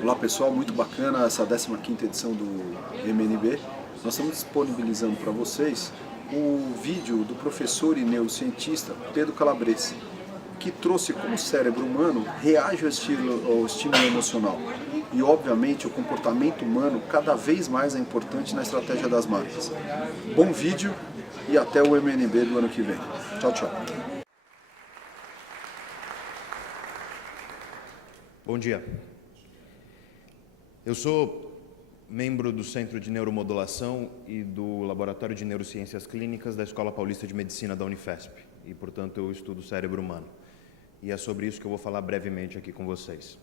Olá pessoal, muito bacana essa 15ª edição do MNB. Nós estamos disponibilizando para vocês o vídeo do professor e neurocientista Pedro Calabrese, que trouxe como o cérebro humano reage ao estímulo emocional. E obviamente o comportamento humano cada vez mais é importante na estratégia das marcas. Bom vídeo e até o MNB do ano que vem. Tchau, tchau. Bom dia. Eu sou membro do Centro de Neuromodulação e do Laboratório de Neurociências Clínicas da Escola Paulista de Medicina da Unifesp e, portanto, eu estudo o cérebro humano. E é sobre isso que eu vou falar brevemente aqui com vocês.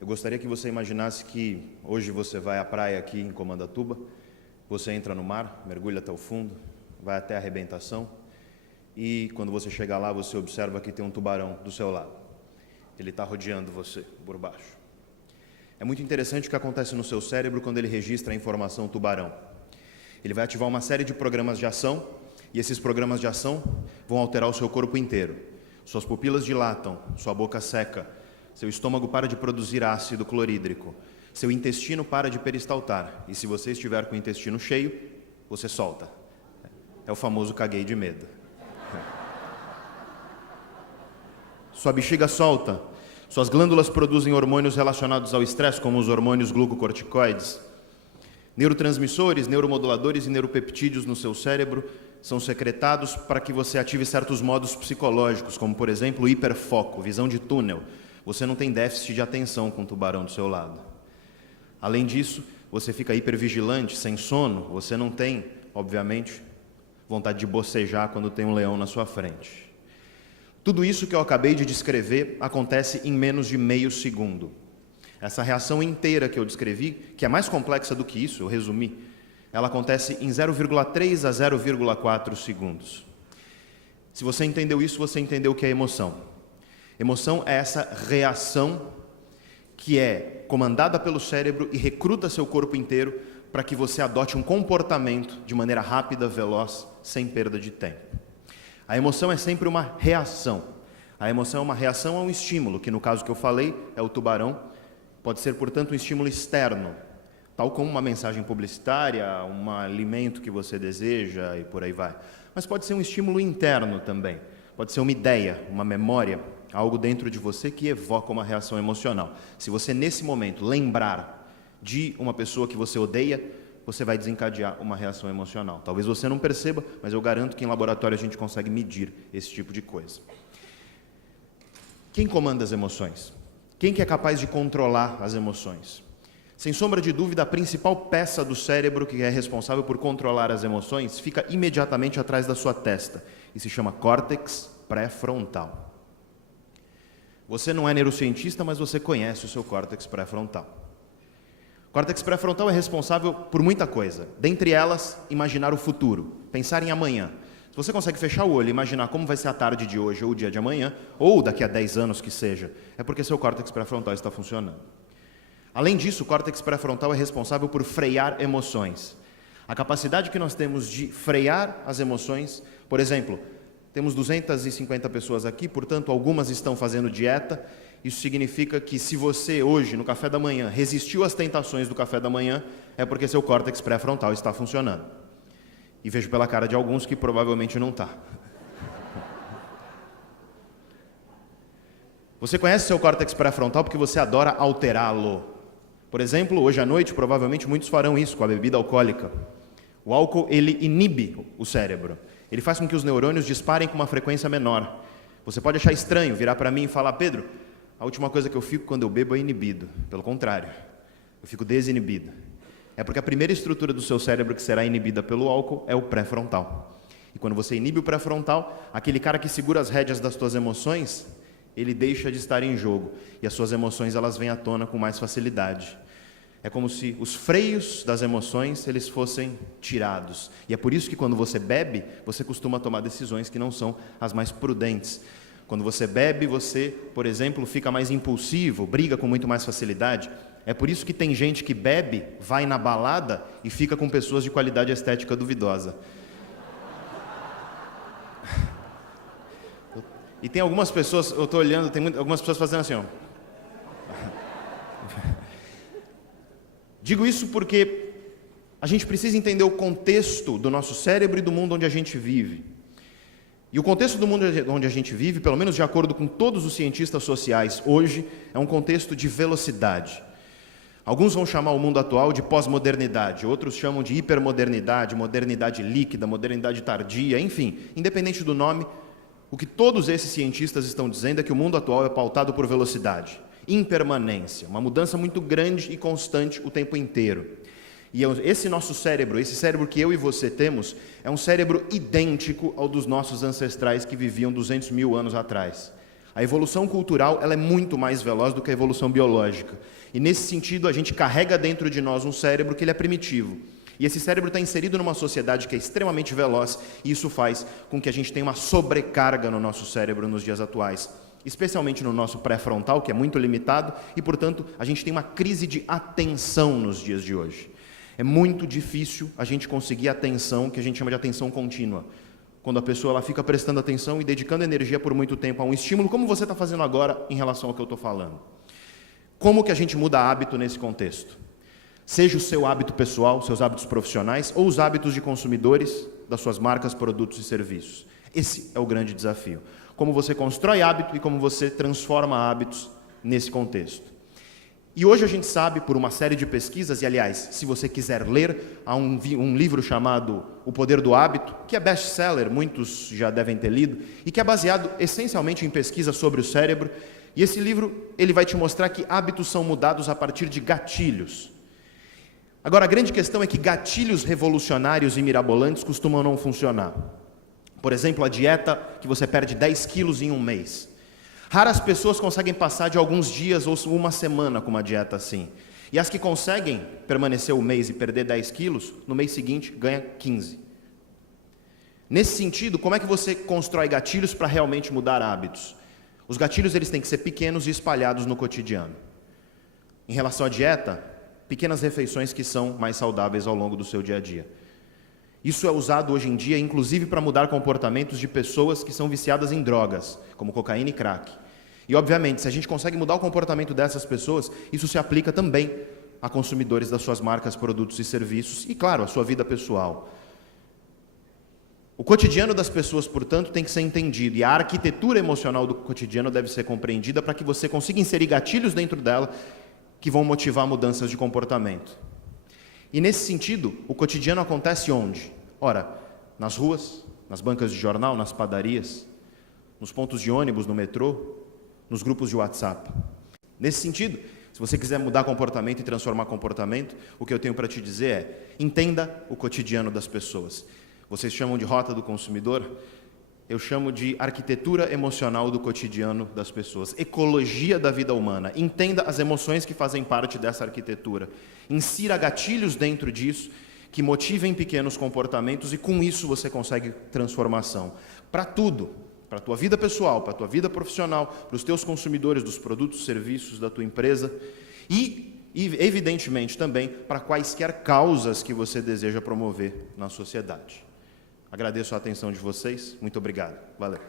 Eu gostaria que você imaginasse que hoje você vai à praia aqui em Comandatuba, você entra no mar, mergulha até o fundo, vai até a arrebentação e, quando você chegar lá, você observa que tem um tubarão do seu lado. Ele está rodeando você por baixo. É muito interessante o que acontece no seu cérebro quando ele registra a informação tubarão. Ele vai ativar uma série de programas de ação e esses programas de ação vão alterar o seu corpo inteiro. Suas pupilas dilatam, sua boca seca, seu estômago para de produzir ácido clorídrico, seu intestino para de peristaltar e se você estiver com o intestino cheio, você solta. É o famoso caguei de medo. Sua bexiga solta, suas glândulas produzem hormônios relacionados ao estresse, como os hormônios glucocorticoides. Neurotransmissores, neuromoduladores e neuropeptídeos no seu cérebro são secretados para que você ative certos modos psicológicos, como, por exemplo, hiperfoco, visão de túnel. Você não tem déficit de atenção com o tubarão do seu lado. Além disso, você fica hipervigilante, sem sono, você não tem, obviamente, vontade de bocejar quando tem um leão na sua frente. Tudo isso que eu acabei de descrever acontece em menos de meio segundo. Essa reação inteira que eu descrevi, que é mais complexa do que isso, eu resumi, ela acontece em 0,3 a 0,4 segundos. Se você entendeu isso, você entendeu o que é emoção. Emoção é essa reação que é comandada pelo cérebro e recruta seu corpo inteiro para que você adote um comportamento de maneira rápida, veloz, sem perda de tempo. A emoção é sempre uma reação. A emoção é uma reação a um estímulo, que no caso que eu falei é o tubarão. Pode ser, portanto, um estímulo externo, tal como uma mensagem publicitária, um alimento que você deseja e por aí vai. Mas pode ser um estímulo interno também. Pode ser uma ideia, uma memória, algo dentro de você que evoca uma reação emocional. Se você, nesse momento, lembrar de uma pessoa que você odeia, você vai desencadear uma reação emocional. Talvez você não perceba, mas eu garanto que em laboratório a gente consegue medir esse tipo de coisa. Quem comanda as emoções? Quem que é capaz de controlar as emoções? Sem sombra de dúvida, a principal peça do cérebro que é responsável por controlar as emoções fica imediatamente atrás da sua testa e se chama córtex pré-frontal. Você não é neurocientista, mas você conhece o seu córtex pré-frontal. O córtex pré-frontal é responsável por muita coisa, dentre elas, imaginar o futuro, pensar em amanhã. Se você consegue fechar o olho e imaginar como vai ser a tarde de hoje ou o dia de amanhã, ou daqui a 10 anos que seja, é porque seu córtex pré-frontal está funcionando. Além disso, o córtex pré-frontal é responsável por frear emoções. A capacidade que nós temos de frear as emoções, por exemplo, temos 250 pessoas aqui, portanto, algumas estão fazendo dieta. Isso significa que se você hoje, no café da manhã, resistiu às tentações do café da manhã, é porque seu córtex pré-frontal está funcionando. E vejo pela cara de alguns que provavelmente não está. Você conhece seu córtex pré-frontal porque você adora alterá-lo. Por exemplo, hoje à noite, provavelmente muitos farão isso com a bebida alcoólica. O álcool, ele inibe o cérebro. Ele faz com que os neurônios disparem com uma frequência menor. Você pode achar estranho virar para mim e falar, Pedro, a última coisa que eu fico quando eu bebo é inibido. Pelo contrário, eu fico desinibido. É porque a primeira estrutura do seu cérebro que será inibida pelo álcool é o pré-frontal. E quando você inibe o pré-frontal, aquele cara que segura as rédeas das suas emoções, ele deixa de estar em jogo. E as suas emoções, elas vêm à tona com mais facilidade. É como se os freios das emoções, eles fossem tirados. E é por isso que quando você bebe, você costuma tomar decisões que não são as mais prudentes. Quando você bebe, você, por exemplo, fica mais impulsivo, briga com muito mais facilidade. É por isso que tem gente que bebe, vai na balada e fica com pessoas de qualidade estética duvidosa. E tem algumas pessoas, eu estou olhando, tem algumas pessoas fazendo assim, ó. Digo isso porque a gente precisa entender o contexto do nosso cérebro e do mundo onde a gente vive. E o contexto do mundo onde a gente vive, pelo menos de acordo com todos os cientistas sociais hoje, é um contexto de velocidade. Alguns vão chamar o mundo atual de pós-modernidade, outros chamam de hipermodernidade, modernidade líquida, modernidade tardia, enfim, independente do nome, o que todos esses cientistas estão dizendo é que o mundo atual é pautado por velocidade, impermanência, uma mudança muito grande e constante o tempo inteiro. E esse nosso cérebro, esse cérebro que eu e você temos, é um cérebro idêntico ao dos nossos ancestrais que viviam 200 mil anos atrás. A evolução cultural ela é muito mais veloz do que a evolução biológica. E nesse sentido, a gente carrega dentro de nós um cérebro que ele é primitivo. E esse cérebro está inserido numa sociedade que é extremamente veloz, e isso faz com que a gente tenha uma sobrecarga no nosso cérebro nos dias atuais. Especialmente no nosso pré-frontal, que é muito limitado, e, portanto, a gente tem uma crise de atenção nos dias de hoje. É muito difícil a gente conseguir atenção, que a gente chama de atenção contínua. Quando a pessoa ela fica prestando atenção e dedicando energia por muito tempo a um estímulo, como você está fazendo agora em relação ao que eu estou falando. Como que a gente muda hábito nesse contexto? Seja o seu hábito pessoal, seus hábitos profissionais, ou os hábitos de consumidores das suas marcas, produtos e serviços. Esse é o grande desafio. Como você constrói hábito e como você transforma hábitos nesse contexto. E hoje a gente sabe, por uma série de pesquisas, e aliás, se você quiser ler, há um livro chamado O Poder do Hábito, que é best-seller, muitos já devem ter lido, e que é baseado essencialmente em pesquisa sobre o cérebro. E esse livro ele vai te mostrar que hábitos são mudados a partir de gatilhos. Agora, a grande questão é que gatilhos revolucionários e mirabolantes costumam não funcionar. Por exemplo, a dieta que você perde 10 quilos em um mês. Raras pessoas conseguem passar de alguns dias ou uma semana com uma dieta assim. E as que conseguem permanecer um mês e perder 10 quilos, no mês seguinte ganha 15. Nesse sentido, como é que você constrói gatilhos para realmente mudar hábitos? Os gatilhos eles têm que ser pequenos e espalhados no cotidiano. Em relação à dieta, pequenas refeições que são mais saudáveis ao longo do seu dia a dia. Isso é usado hoje em dia, inclusive para mudar comportamentos de pessoas que são viciadas em drogas, como cocaína e crack. E, obviamente, se a gente consegue mudar o comportamento dessas pessoas, isso se aplica também a consumidores das suas marcas, produtos e serviços, e, claro, a sua vida pessoal. O cotidiano das pessoas, portanto, tem que ser entendido, e a arquitetura emocional do cotidiano deve ser compreendida para que você consiga inserir gatilhos dentro dela que vão motivar mudanças de comportamento. E, nesse sentido, o cotidiano acontece onde? Ora, nas ruas, nas bancas de jornal, nas padarias, nos pontos de ônibus, no metrô, nos grupos de WhatsApp. Nesse sentido, se você quiser mudar comportamento e transformar comportamento, o que eu tenho para te dizer é, entenda o cotidiano das pessoas. Vocês chamam de rota do consumidor, eu chamo de arquitetura emocional do cotidiano das pessoas, ecologia da vida humana. Entenda as emoções que fazem parte dessa arquitetura. Insira gatilhos dentro disso que motivem pequenos comportamentos e com isso você consegue transformação. Para tudo. Para a tua vida pessoal, para a tua vida profissional, para os teus consumidores dos produtos, serviços da tua empresa e evidentemente, também para quaisquer causas que você deseja promover na sociedade. Agradeço a atenção de vocês. Muito obrigado. Valeu.